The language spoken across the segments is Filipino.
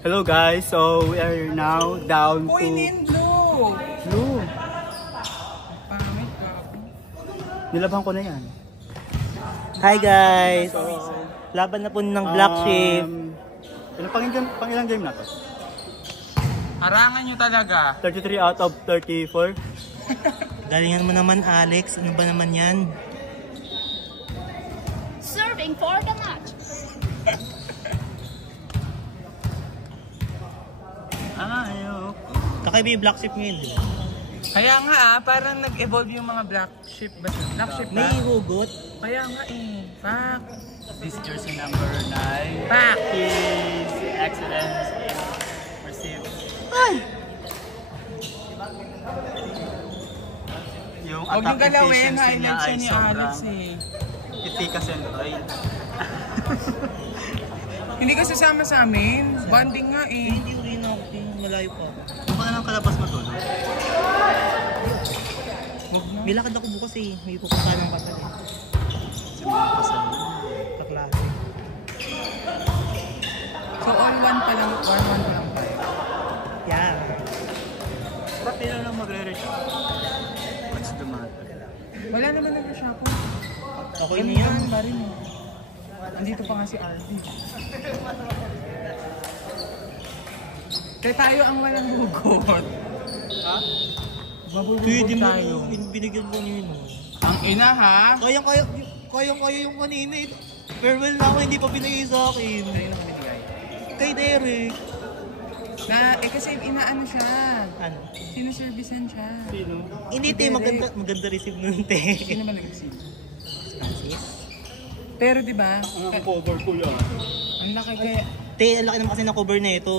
Hello guys, so we are now down to blue. Blue. Nilabhan ko na yan. Hi guys! Laban na po ng Black Sheep. Pang-ilang game na to? Harangan nyo talaga. 33 out of 34. Galingan mo naman Alex, ano ba naman yan? Serving for the match. Ayok. Kakaiba yung Black Sheep ngayon. Kaya nga parang nag-evolve yung mga black sheep ba? Black sheep ba? May hugot. Kaya nga Pak. This jersey number 9. Pak. His excellence received. Yung Huwag yung attack galawin, efficiency niya highlight siya ay ni sobrang Alex efficacy and oil. Hindi ka sasama sa amin. Bonding nga Hindi rin ako, malayo pa ako. Kung pa nalang kalabas matulog? May lakad ako bukas may pupunta ng kasal Sa mga kasal. Sa klase. So on one pa lang tayo. Yeah. Ba't di lang magre-reach? What's the matter? Wala naman nag-shop. Okay na yan. Pa rin Andito pa nga si Arvin. Kaya tayo ang walang hugot. Ha? Pwede mo tayo. binigyan mo niyo yun. Ang ina ha? Kayang-kaya yung kanina eh. Farewell na ako, hindi pa binigay sa akin. Sa'yo nang binigay. Kay Derek. Kasi inaano siya. Ano? Sinuservicean siya. Sino? Hindi te, maganda receive nun te. Sino ba nag-receive? Francis? Pero diba, Ang cover ko yan. ang laki kaya... Te, ang laki naman kasi ng cover na ito.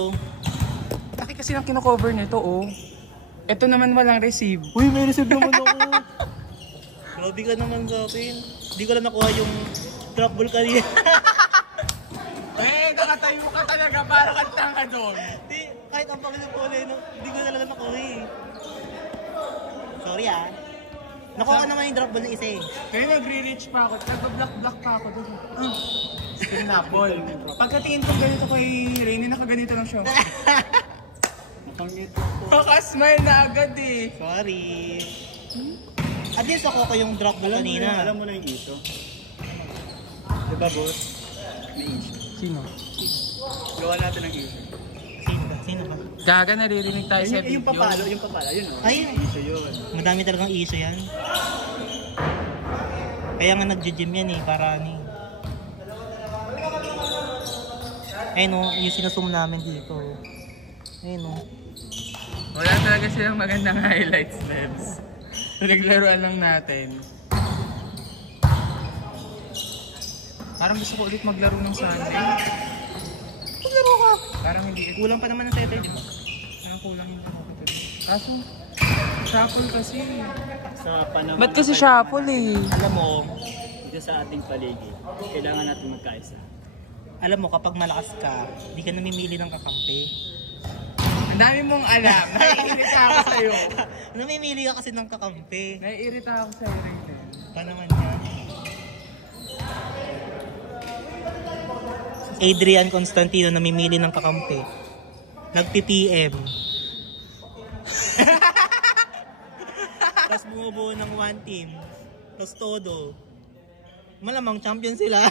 Laki kasi ng kino-cover nito Ito naman walang receive. Uy, may receive naman ako. Grabe ka naman sa akin. Hindi ko lang nakuha yung drop ball kanina. Nakatayo ka talaga. Parang kantang ka doon. Hindi, kahit ang panginoon ko hindi ko talaga nakuha Sorry Nakuha ko naman yung drop ball na isa Kaya nagre-reach pa ako. Nag-block pa ako doon. Pinapol. Pagkatingin ko ganito kay Rainy, nakaganito lang siya. Pangit. Makasmile na agad Sorry. At least nakuha ko yung drop ball kanina. Alam mo na yung issue. Diba boss? May issue. Sino? Gawa natin ng issue. Sino ba? Gaga, naririnig tayo sa video. Yung papalo, yun Ay, issue yun. madami talagang issue yan. Kaya nga nag-gym yan para ayun yung sinasum namin dito. Ayun Wala talaga silang magandang highlights, Nebs. Naglaruan lang natin. Parang gusto ko ulit maglaro ng Sunday. Maglaro ka! Parang hindi ito. Kulang pa naman ng settle, di ba? Kulang yung kaso, shuffle kasi. Sa panahon Ba't kasi shuffle Alam mo, dito sa ating paligid, kailangan natin magkaisa. alam mo kapag malakas ka, hindi ka namimili ng kakampi. Ang dami mong alam. Naiirita ako sa'yo. Namimili ka kasi ng kakampi. Naiirita ako sa'yo rin. Pa naman yan. Adrian Constantino namimili ng kakampi. Nag-PPM. Tapos bumubuo ng one team. Tapos todo. Malamang champion sila.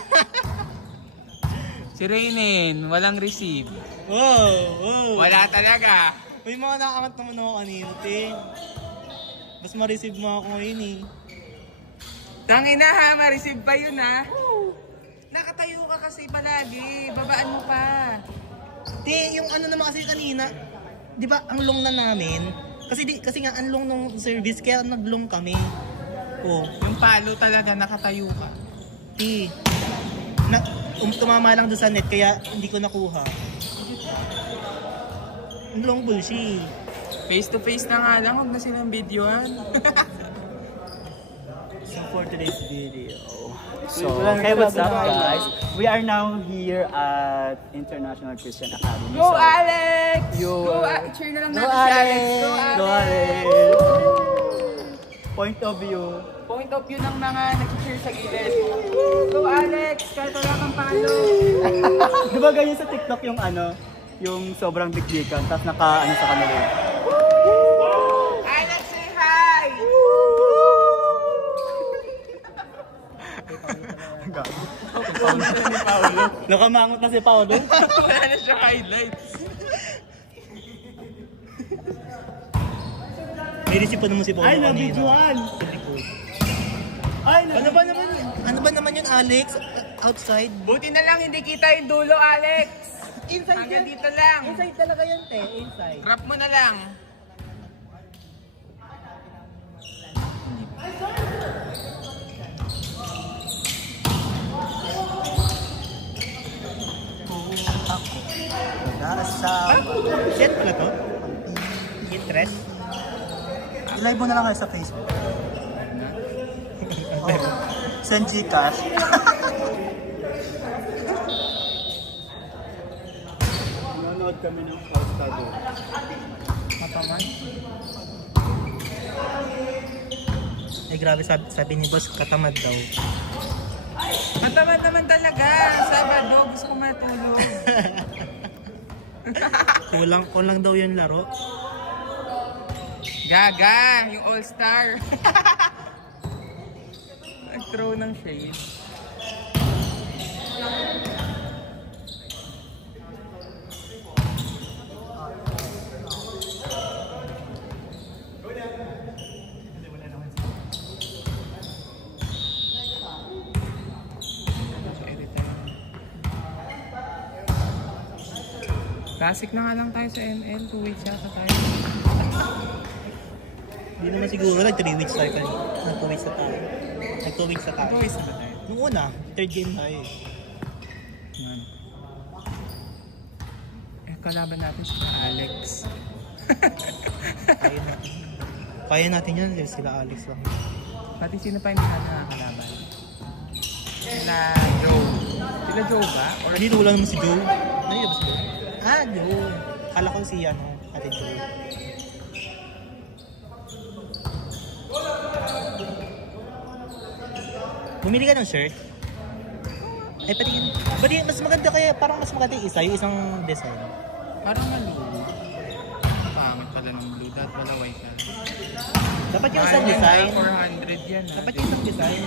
Si Rainin, walang receive. Wow! Wala talaga. May mga nakakangat naman ako kanina, te. Mas ma-receive mo ako ngayon Tangina ha, ma-receive pa yun Nakatayo ka kasi palagi. Babaan mo pa. Te, yung ano naman kasi kanina, di ba ang long na namin? Kasi nga ang long ng service, kaya nag-long kami. Yung palo talaga, nakatayo ka. Te, tumama lang doon sa net, kaya hindi ko nakuha. Ang long bullshit. Face to face na nga lang, huwag na silang videoan. So for today's video, hey, what's up guys? We are now here at International Christian Academy. Go Alex! Cheer na lang natin si Alex. Go Alex! Point of view. Point of view ng mga nag-cheer sa gilid. Go Alex! Kahit wala kang palo. Diba ganyan sa TikTok yung yung sobrang dikdikan, tapos naka-ano sa kanila yun. Alex, say hi! Nakamangot na si Paolo. Wala na siya highlights. May receipt pa naman si Paolo. Ay, nabidyohan! Ay, Ano ba naman yun, Alex? Outside? Buti na lang hindi kita yung dulo, Alex. Inside Hanggang dito lang. Inside talaga yan, te. Inside. Crop mo na lang. Shit pala to? Interest? I-live mo na lang kayo sa Facebook. Oh. Send Gcash. Nanonood kami ng All-Star doon. Mataman. Eh grabe sabi ni boss, katamad daw. Matamad naman talaga. Sabado, gusto ko matulog. Kulang daw yung laro. Gaga, yung All-Star. Nag-throw ng shade. Classic na nga lang tayo sa ML, 2 weeks yata tayo. Hindi naman siguro, nag 3 weeks tayo kanina. Nag 2 weeks na tayo. Nag 2 weeks na tayo. 2 weeks na ba tayo? Nung una, third game tayo eh. Yan. Eh, kalaban natin si Alex. Kaya natin yun, sila Alex lang. Pati sino pa hindi natin nakakalaban? Sila Joe. Sila Joe ba? Or dito wala naman si Joe. Ano yun ba si Joe? Ah, Joe. Kala ko si Ate Joe. Bumili ka ng shirt? Ay, patingin. Ba't mas maganda kaya, parang mas maganda yung isa, yung isang design. Parang blue. Pangit pala ng blue. Dapat pala white na. Dapat yung isang design. 400 yan. Dapat yung isang design.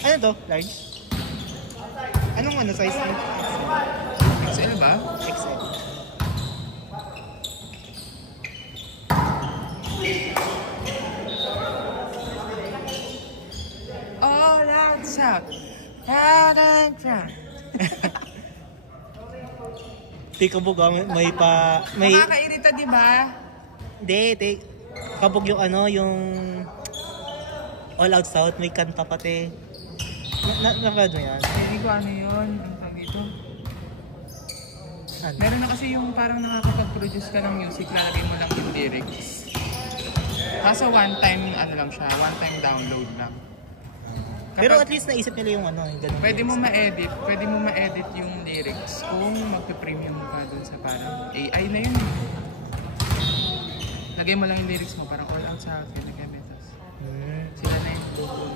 Ano to, large? Anong size mo? XL ba? XL. Oh, that's up. That's up. Di kabog, may pa... May... Nakakairita, di ba? Hindi, kabog yung yung... All Out South, may kanta pati. Nakakad mo yan? Hindi ko ano yun. Ang tawag dito. Ano? Meron na kasi yung parang nakakapag-produce ka ng music, lalagay mo lang yung lyrics. Nasa one time, lang siya, one time download lang. Pero at least naisip nila yung yung ganun. Pwede mo ma-edit yung lyrics kung magpe-premium ka dun sa parang AI na yun. Lagay mo lang yung lyrics mo, parang All Out South, pinag-metas. Sila na yung logo.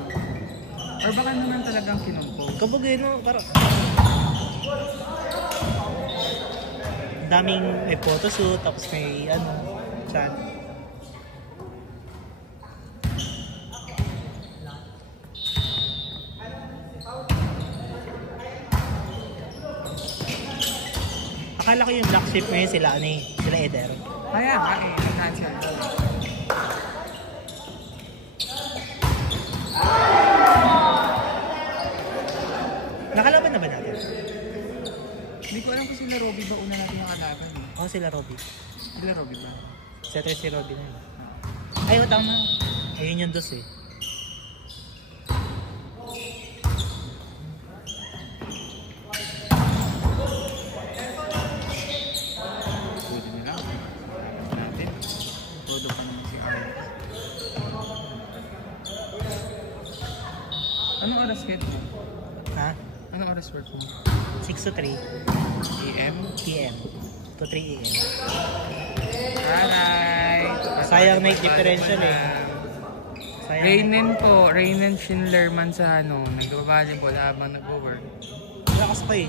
Or baka naman talagang kinumpog. Kabog parang... Daming may photoshoot, tapos may chat. Akala ko yung black sheep mo yun sila Eder. Kaya nga nag-cancel. Nakalaban na ba natin? Hindi ko alam kung sila Robby ba una natin nakalaban eh. Oo, sila Robby. Sila Robby ba? Setter si Robby na yun. Ay, tama. Ayun yung dos eh. Pwede na lang. Natin. Todo pa naman si Alex. Anong oras kayo? Ha? Anong oras work mo? 6 to 3 AM? PM to 3 AM. Alright! Sayang night differential eh. Rainen po, Rainen Schindlerman sa ano, nag-volleyball habang nag-work. Lakas pa eh.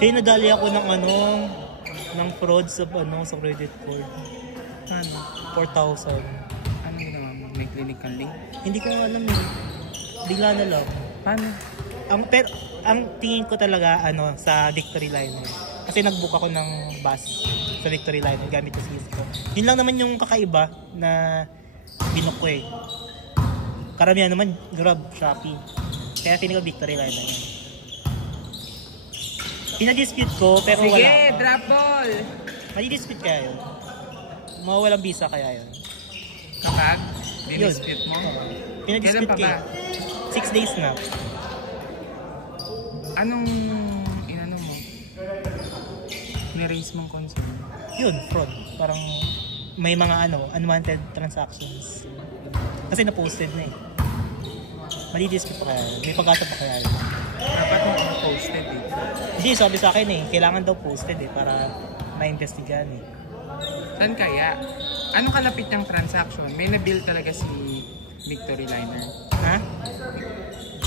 Kaya nadali ako ng ano, ng fraud sa sa credit card. Ano? 4,000. Ano ginawa mo? May clinical link? Hindi ko nga alam eh. Bigla na lang. Paano? Ang tingin ko talaga sa Victory Liner. Kasi nag-book ako ng bus sa Victory Liner gamit yung Cisco. Yun lang naman yung kakaiba na binook ko eh. Karamihan naman Grab, Shopee. Kaya tingin ko Victory Liner yun. Pinadispute ko pero Sige, wala ako. drop ball! Madidispute kaya yun. Mawawalang visa kaya yun. Kapag? Dinispute mo? Pinadispute Kailan pa ba? 6 days na. Anong inano mo? Ni-raise mong concern? Yun, fraud. Parang may mga unwanted transactions. Kasi na-posted na eh. Madidispute pa kaya yun. May pag-asa pa kaya yun. Dapat mo posted eh. Hindi, sabi sa akin eh, kailangan daw posted eh para ma-investigahan eh. Saan kaya? Anong kalapit niyang transaction? May na-bill talaga si Victory Liner. Ha?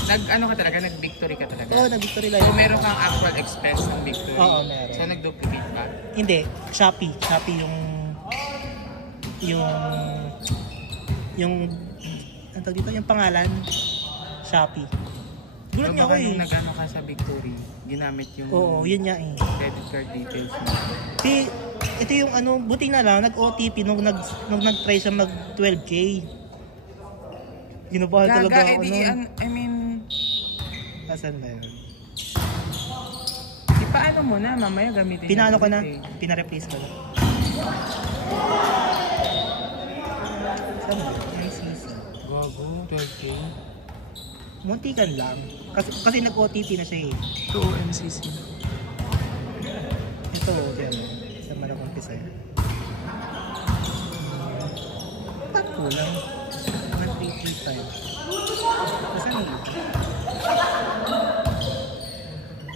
Nag-ano ka talaga? Nag-Victory ka talaga? Oo, nag-Victory Liner. So meron kang actual express ng Victory? Oo, meron. So nag-duplicate ka? Hindi, Shopee. Shopee ano tawag dito? Yung pangalan, Shopee. Gulat So niya ako baka eh. nung nag-ano ka sa Victory, ginamit yung Oo, yun nga eh. credit card details mo. Ito yung buti na lang, nag-OTP nung nag-try siya mag-12K. Ginabahan talaga Gaga, ako nun. I mean, Asan ba yun? paano mo na? Mamaya gamitin Pinaano ko ulit na, eh. pina-replace ko na. Saan ba? ICC. Gago, 12K. Muntikan lang. Kasi nag-OTP na siya eh. Ito, MCC. Ito, dyan. Saan man nag-umpisa yun? Ba't kulang? 1335. Saan yun?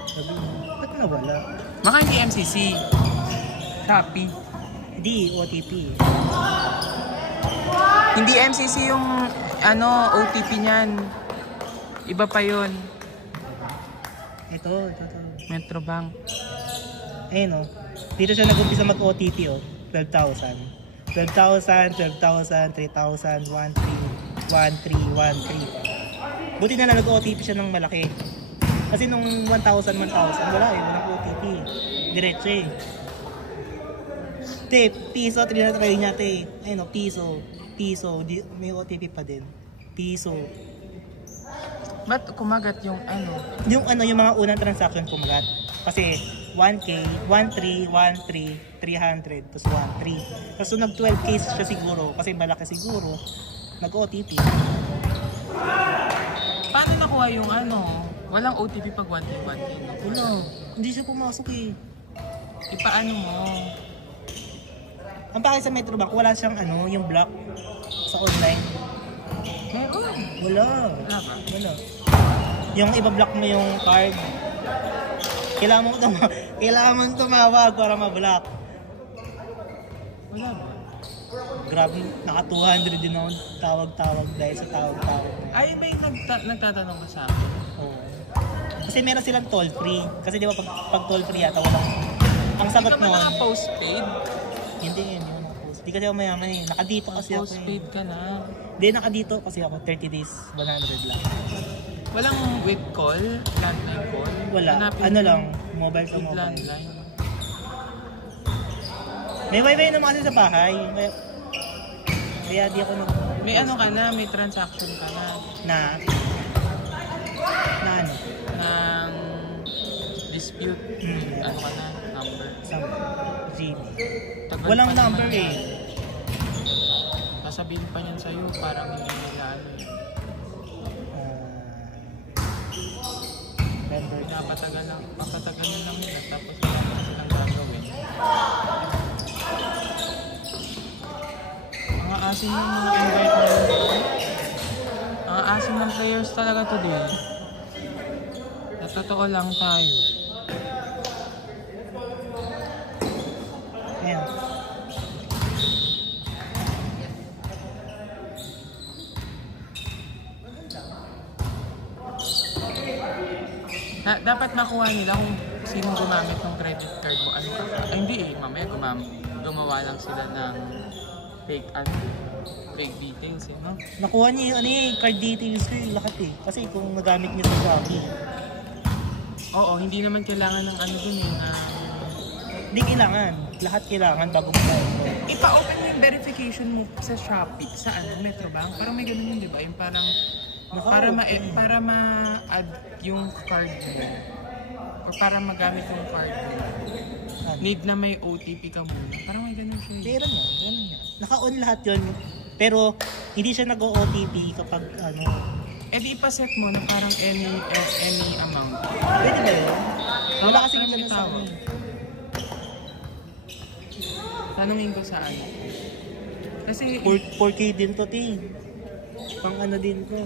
Sabi mo, ba't nawala? Baka hindi MCC. Shopee. Hindi, OTP. Hindi MCC yung OTP niyan. Iba pa yun. Ito. Metrobank. Ayun o. Dito siya nag-umpisa mag-OTP o. 12,000. 12,000, 3,000, 13, 13. Buti na lang nag-OTP siya ng malaki. Kasi nung 1,000, wala eh. Walang OTP. Diretso eh. Te, piso, trinata kayo niya te. Ayun o, piso. May OTP pa din. Piso. Ba't kumagat yung Yung mga unang transaction kumagat. Kasi 1K, 1,3, 1,3, 300, tapos 1,3. Tapos nag 12K siya siguro, kasi malaki siguro, nag-OTP. Paano nakuha yung walang OTP pag 1K, 1K? Wala, hindi siya pumasok eh. Ipaano mo? Ang pakay sa Metrobank, wala siyang yung block sa online. Meron. Wala. Wala. Yung iba-block mo yung card. Kailangan mo tumawag para ma-block. Wala ba? Grabe, naka 200 din ako tawag-tawag dahil sa tawag-tawag. Ay, may nagtatanong ka sa akin. Oo. Kasi meron silang toll free. Kasi di ba pag toll free yata walang... Ang sagot Hindi ka ba nun... naka-postpaid? Hindi naka-post. Hindi kasi ako mayaman eh. Nakadito kasi ako Postpaid eh. ka na. Hindi, nakadito kasi ako. 30 days, 100 lang. Walang with call? Landline call? Wala. Hanapin Lang, mobile to with mobile. landline. May wifi naman kasi sa bahay. Kaya di ako nag... May ka na, may transaction ka na. Na ano? Ng dispute. Ano ka na? Number. GB. Tagal Walang pa number naman eh. yan. Sasabihin pa niyan sa'yo, parang hindi nila Number. Papatagal na lang nila, tapos wala na silang gagawin. Mga asin yung invite na yun. Mga asin ng players talaga today. Sa totoo lang tayo. Ayan. Dapat makuha nila kung sino gumamit ng credit card mo. Ano? Ay, hindi eh. Mamaya gumawa lang sila ng fake details eh, no? Nakuha niya yung card details ko yung lahat eh. Kasi kung nagamit niyo sa Shopee. Oo, hindi naman kailangan ng ano dun eh. Hindi kailangan. Lahat kailangan bago mo tayo. Ipa-open mo yung verification mo sa Shopee, sa Metrobank. Parang may ganun yun, di ba? Yung parang, para ma-add yung card mo. O para magamit yung card mo. Need na may OTP ka muna. Parang may ganun siya. Meron nga. Naka-on lahat yun. Pero hindi siya nag-OTP kapag ano. Eh di ipaset mo na parang any amount. Pwede ba yun? Wala kasi kita na sa tawag. Tanungin ko saan. Kasi 4K din to, T. Pang ano din ko.